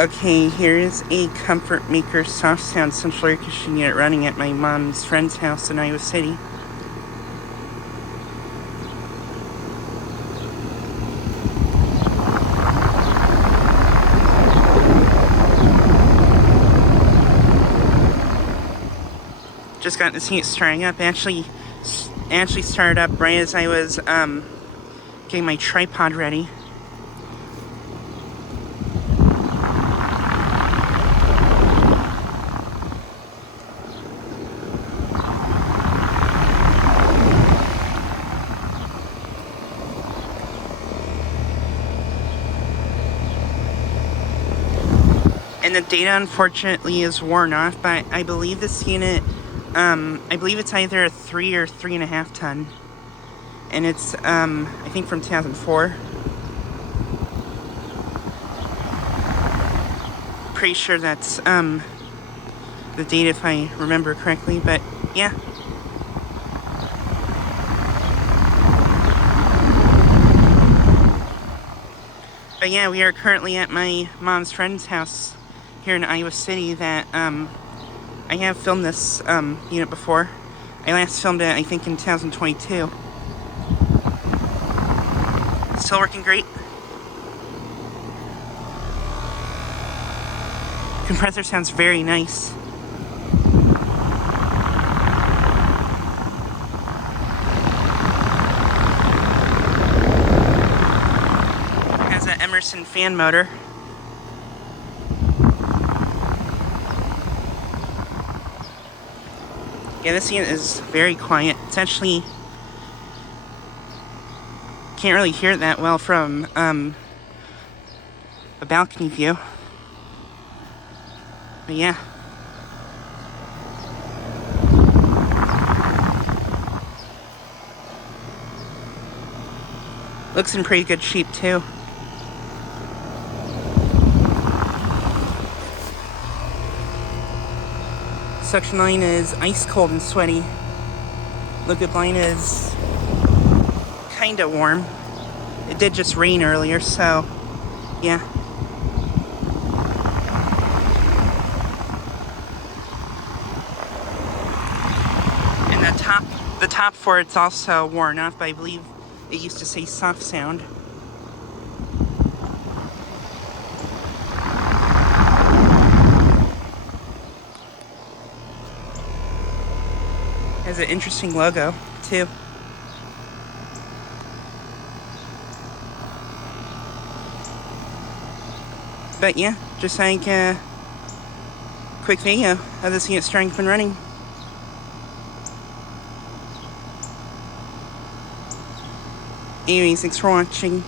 Okay, here is a Comfortmaker SoftSound central air conditioning unit running at my mom's friend's house in Iowa City. Just got to see it starting up. Actually started up right as I was getting my tripod ready. And the data unfortunately is worn off, but I believe this unit, I believe it's either a 3 or 3.5 ton. And it's, I think from 2004. Pretty sure that's, the date if I remember correctly, but yeah. But yeah, we are currently at my mom's friend's house here in Iowa City that, I have filmed this, unit before. I last filmed it, I think, in 2022. Still working great. Compressor sounds very nice. Has an Emerson fan motor. Yeah, this unit is very quiet. It's actually, can't really hear it that well from a balcony view. But yeah. Looks in pretty good shape too. Suction line is ice cold and sweaty. Liquid line is kinda warm. It did just rain earlier, so yeah. And the top for it's also worn off, but I believe it used to say SoftSound. Has an interesting logo too. But yeah, just like a quick video of this unit starting up and running. Anyways, thanks for watching.